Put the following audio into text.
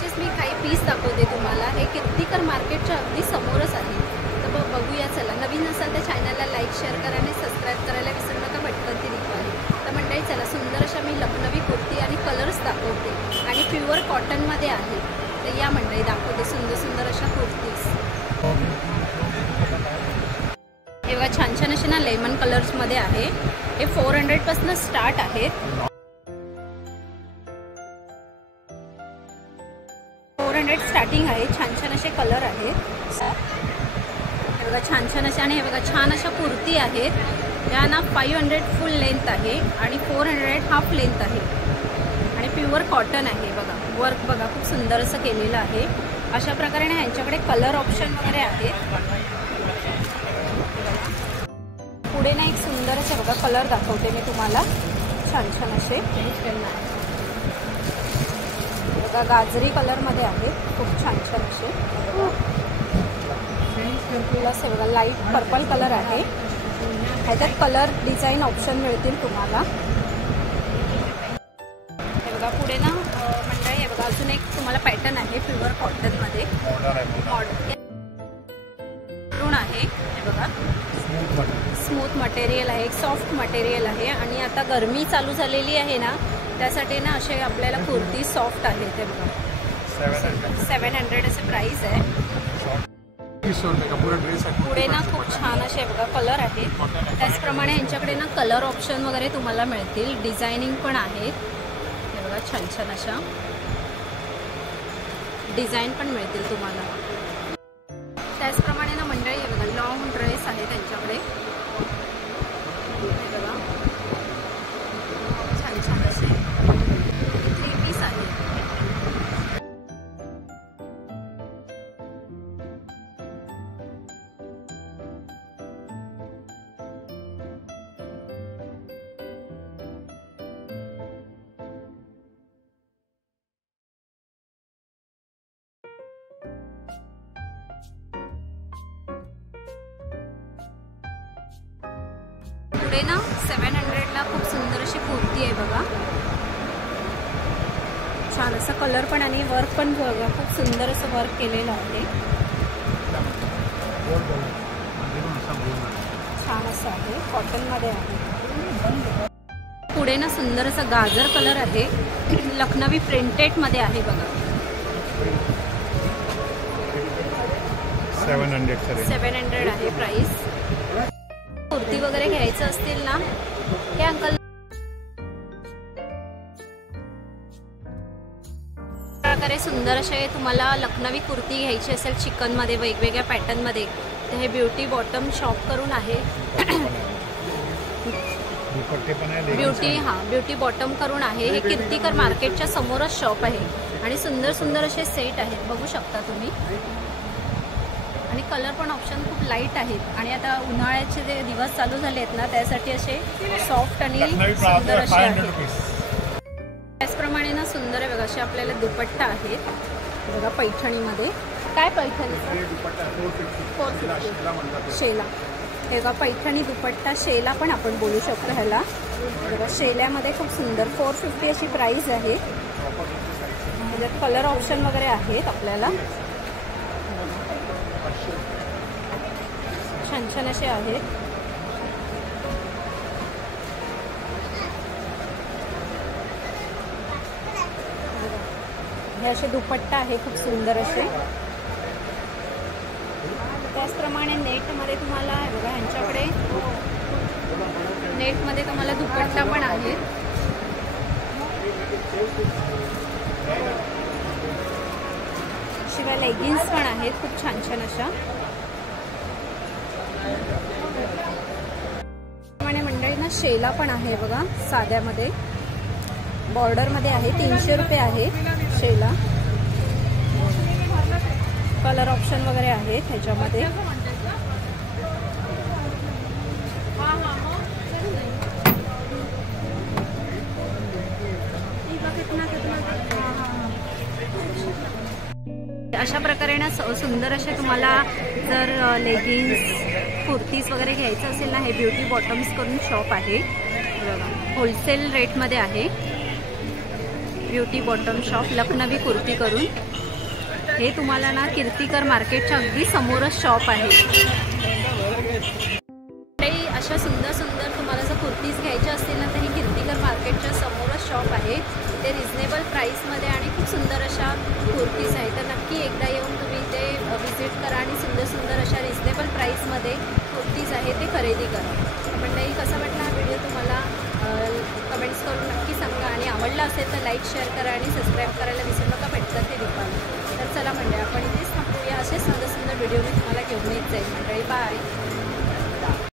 असेच मी काही पीस दाखवते तुम्हाला। हे कीर्तिकर मार्केटच्या अगदी समोरच आहे। तर बघूया चला। नवीन असाल तर चॅनलला लाईक शेअर करा आणि सबस्क्राईब करायला विसरू नका। भटकंती रिक्वायरी तर मंडळी चला, सुंदर अशा मी लखनवी कुर्ती आणि कलर्स दाखवते आणि प्युअर कॉटनमध्ये आहे। तर या मंडळी दाखवते सुंदर सुंदर अशा कुर्तीज। हे बघा छान छान असे ना लेमन कलर्समध्ये आहे। हे 400 पासून स्टार्ट आहेत। 400 स्टार्टिंग आहे। छान छान असे कलर आहेत। हे बघा छान छान असे आणि हे बघा छान अशा कुर्ती आहेत। या ना 500 फुल लेंथ आहे आणि 400 हाफ लेंथ आहे आणि प्युअर कॉटन आहे। बघा वर्क बघा खूप सुंदर असं केलेलं आहे। अशा प्रकारे ना यांच्याकडे कलर ऑप्शन वगैरे आहेत। पुढे ना एक सुंदर असे बघा कलर दाखवते मी तुम्हाला। छान छान असे बघा गाजरी कलरमध्ये आहे। खूप छान छान असे प्लस हे बघा लाईट पर्पल कलर आहे। ह्याच्यात कलर डिझाईन ऑप्शन मिळतील तुम्हाला। हे बघा पुढे ना मंडळी हे बघा अजून एक तुम्हाला पॅटर्न आहे प्युअर कॉटनमध्ये। मॉडर्न आहे। हे बघा स्मूथ मटेरियल आहे, सॉफ्ट मटेरियल आहे आणि आता गरमी चालू झालेली आहे ना, त्यासाठी ना असे आपल्याला कुर्ती सॉफ्ट आहे। ते बघा 700 असे प्राइस आहे। पुढे ना खूप छान असे बघा कलर आहे। त्याचप्रमाणे यांच्याकडे ना कलर ऑप्शन वगैरे तुम्हाला मिळतील। डिझायनिंग पण आहेत। हे बघा छान छान अशा डिझाईन पण मिळतील तुम्हाला। त्याचप्रमाणे ना मंडळी हे बघा लॉंग ड्रेस आहे त्यांच्याकडे। हे बघा छान छान असे 3 पीस आहे। पुढे ना 700ला खूप सुंदर अशी कुर्ती आहे बघा। छान असं कलर पण आणि वर्क पण बघा खूप सुंदर असं वर्क केलेलं आहे। छान असं आहे, कॉटनमध्ये आहे। पुढे ना सुंदर असं गाजर कलर आहे। लखनवी प्रिंटेडमध्ये आहे बघा। 700 आहे प्राइस। कुर्ती वगैरे घ्यायचं असतील ना हे अंकल प्रकारे सुंदर असे तुम्हाला लखनवी कुर्ती घ्यायची असेल चिकनमध्ये वेगवेगळ्या पॅटर्नमध्ये तर हे ब्युटी बॉटम शॉप करून आहे। ब्युटी बॉटम करून आहे। हे कीर्तिकर मार्केटच्या समोरच शॉप आहे आणि सुंदर सुंदर असे सेट आहेत बघू शकता तुम्ही। आणि कलर पण ऑप्शन खूप लाईट आहेत आणि आता उन्हाळ्याचे जे दिवस चालू झाले आहेत ना त्यासाठी असे सॉफ्ट आणि सुंदर असे आहेत। त्याचप्रमाणे ना सुंदर आहे बघा असे आपल्याला दुपट्टा आहेत बघा पैठणीमध्ये। काय पैठणी? 450 शेला। हे बघा पैठणी दुपट्टा शेला पण आपण बोलू शकतो ह्याला। बघा शेल्यामध्ये खूप सुंदर 450 अशी प्राइस आहे। त्याच्यात कलर ऑप्शन वगैरे आहेत आपल्याला। छान छान असे आहेत। हे असे दुपट्टा आहे खूप सुंदर असे। त्याचप्रमाणे नेटमध्ये तुम्हाला बघा ह्यांच्याकडे नेटमध्ये तुम्हाला दुपट्टा पण आहे। शिवाय लेगिन्स पण आहेत खूप छान छान अशा। मंडळी ना शेला पण आहे बघा साध्यामध्ये बॉर्डरमध्ये आहे। 300 रुपये आहे शेला। कलर ऑप्शन वगैरे आहेत ह्याच्यामध्ये। अशा प्रकारे ना सुंदर असे तुम्हाला जर लेगिन्स कुर्तीज वगैरे घ्यायचं असेल ना हे ब्युटी बॉटम्स करून शॉप आहे बघा। होलसेल रेटमध्ये आहे। Beauty bottom shop Lucknowi kurti करून. हे तुम्हाला ना कीर्तिकर मार्केटच्या अगदी समोरच शॉप आहे. अशा सुंदर सुंदर तुम्हाला जर कुर्तीज घ्यायच्या असतील ना तर ही कीर्तिकर मार्केटच्या समोरच शॉप आहे. ते रिजनेबल प्राईसमध्ये आणि खूप सुंदर अशा कुर्तीज आहेत. तर नक्की एकदा येऊन तुम्ही ते व्हिजिट करा आणि सुंदर सुंदर अशा रिजनेबल प्राईसमध्ये कुर्तीज आहे ते खरेदी करा. मंडळी, कसा वाटला हा व्हिडिओ तुम्हाला कमेंट्स करून नक्की सांगा आणि आवडला असेल तर लाईक शेअर करा आणि सबस्क्राईब करायला विसरू नका. भेटतात ते दीपावली. तर चला मंडळी, आपण इथेच थांबूया. असे सुंदर सुंदर व्हिडिओ मी तुम्हाला घेऊन येत जाईल. मंडळी, बाय.